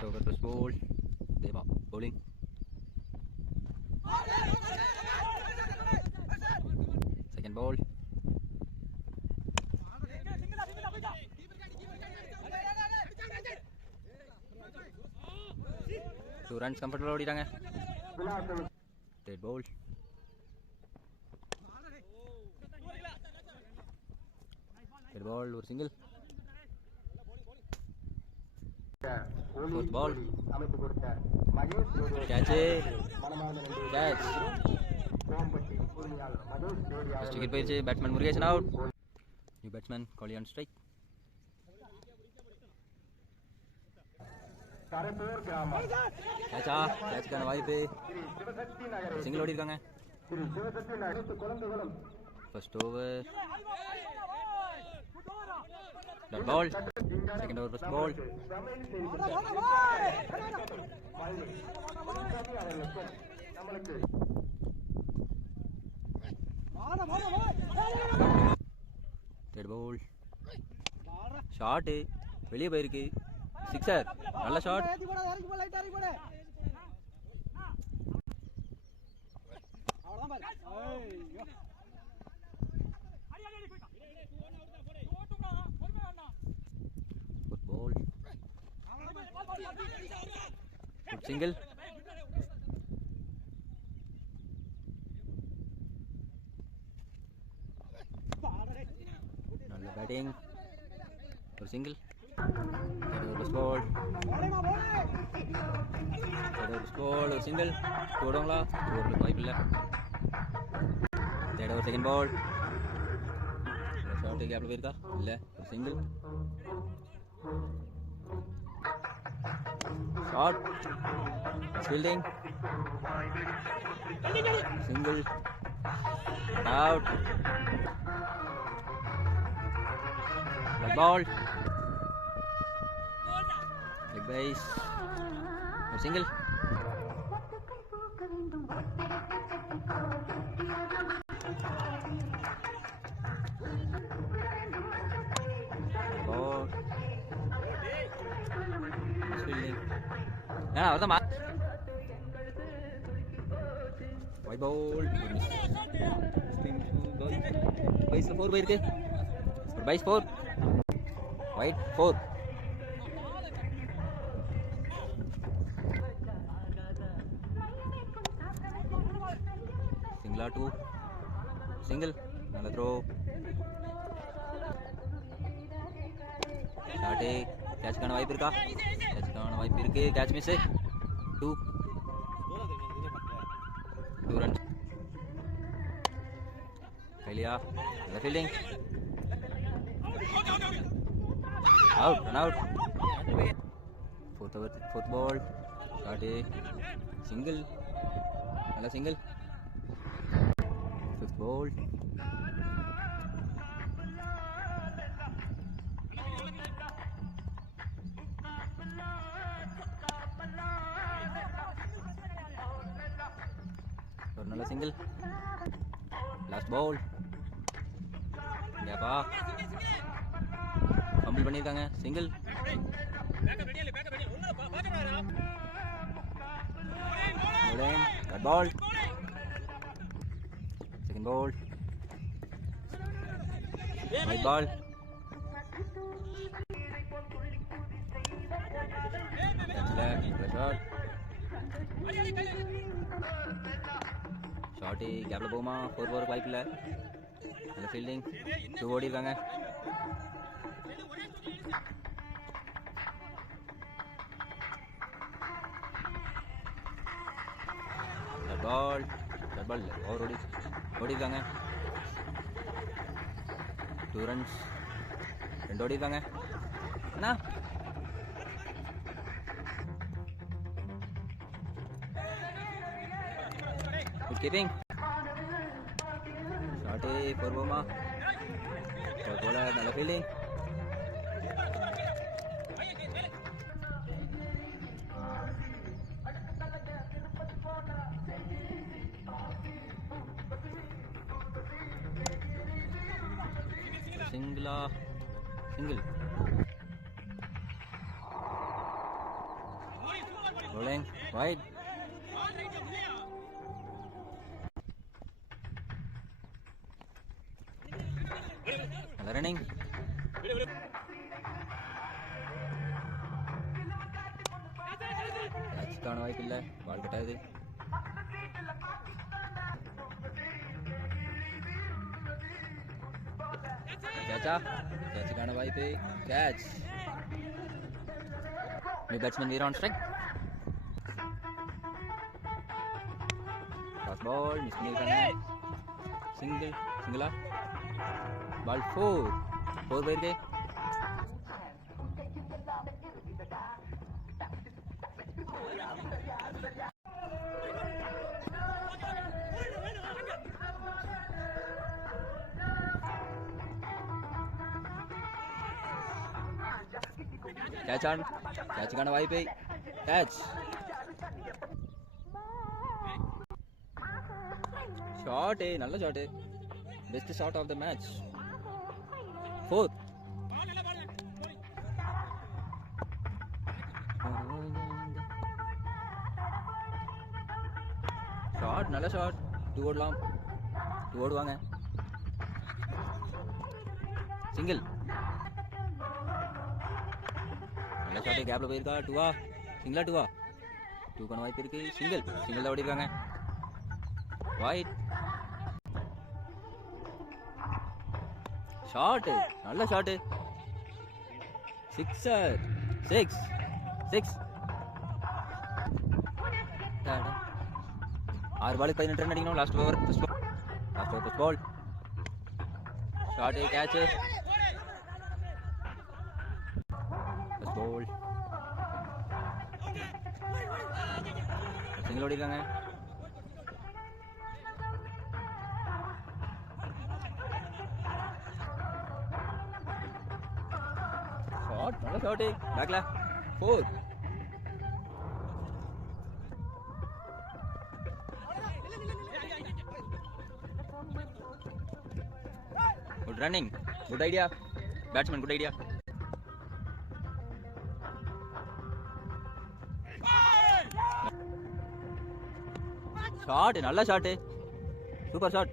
First over, first ball. Deva bowling. Second ball. Two runs comfortable ஓடிட்டாங்க. Third ball. Third ball ஒரு single. Fourth ball. Catch it. Catch. First wicket போயிடுச்சு. Batsman Murugesan out. New batsman Kohli on strike. கேட்ச்க்கான வாய்ப்பு. Single ஓடி இருக்காங்க. First over dot ball. Second over first ball. Third ball. Shot வெளியே போயிருக்கு. Sixer. நல்ல shot. Football. Single. நல்ல பேட்டிங். ஒரு சிங்கிள். First ball. ஒரு சிங்கிள். போடுவாங்களா? போடுறதுக்கு வாய்ப்பு இல்லை. Third over second ball. Short கேப்ல போயிருக்கா? இல்லை. ஒரு single. Short. Fielding. Single. Out. Ball. Big base. A single. Ball. Fielding. Nah, white ball. Base 4 by base 4. White 4. Single 2. Single. Another throw. Shot. Catch கான வாய்ப்பு இருக்கா? Catch கான வாய்ப்பு இருக்கு. Catch miss. 2 runs. கைலியா. நல்ல fielding. Out. Run out. Fourth ball. Shot. Single. நல்ல single. Fifth ball. ஒரு நல்ல single. Last ball. கேப்பா. கம்ப்ளீட் பண்ணிருக்காங்க. Single. Red ball. Second ball. White ball. Shot. Shot. Gap la போமா. 4 over வாய்ப்பு இல்ல. நல்ல ஃபீல்டிங். 2 ஓடி இருக்காங்க. பால். பால் ஓவர் ஓடி இருக்காங்க. 2 runs. 2 ஓடி இருக்காங்க. அண்ணா குட் கீப்பிங். ஷாட்டு போர்வோமா. போல நல்ல ஃபீல்டிங். single rolling wide. நல்ல ரன்னிங். கேட்சுக்கான வாய்ப்பு இல்லை, பால் கட்டாது. கேட்சா, கேட்சுக்கான வாய்ப்பு, catch. New batsman Veer on strike. Last ball miss பண்ணிருக்காங்க. சிங்கிளா பால் 4 போயிருக்கு. கேட்சுக்கான வாய்ப்பு, கேட்ச். ஷாட், நல்ல shot, best shot of the match. 4. Shot, நல்ல ஷாட். 2 ஓடலாம், 2 ஓடுவாங்க. சிங்கிள், நல்ல ஷாட். கேப்ல போயிருக்கா. 2 சிங்கிளா 2க்கான வாய்ப்பு இருக்கு. சிங்கிள் தான் ஓடி இருக்காங்க. வைட் ஷாட், நல்ல ஷாட். 6. 6 பாலுக்கு 18 ரன் அடிக்கணும். Last over first ball. Shot, catch, first ball. Single ஓடி இருக்காங்க. ஷாட், நல்ல ஷாட். பேக்ல 4. Good running, good idea batsman, good idea. Shot, நல்ல ஷாட், சூப்பர் ஷாட்.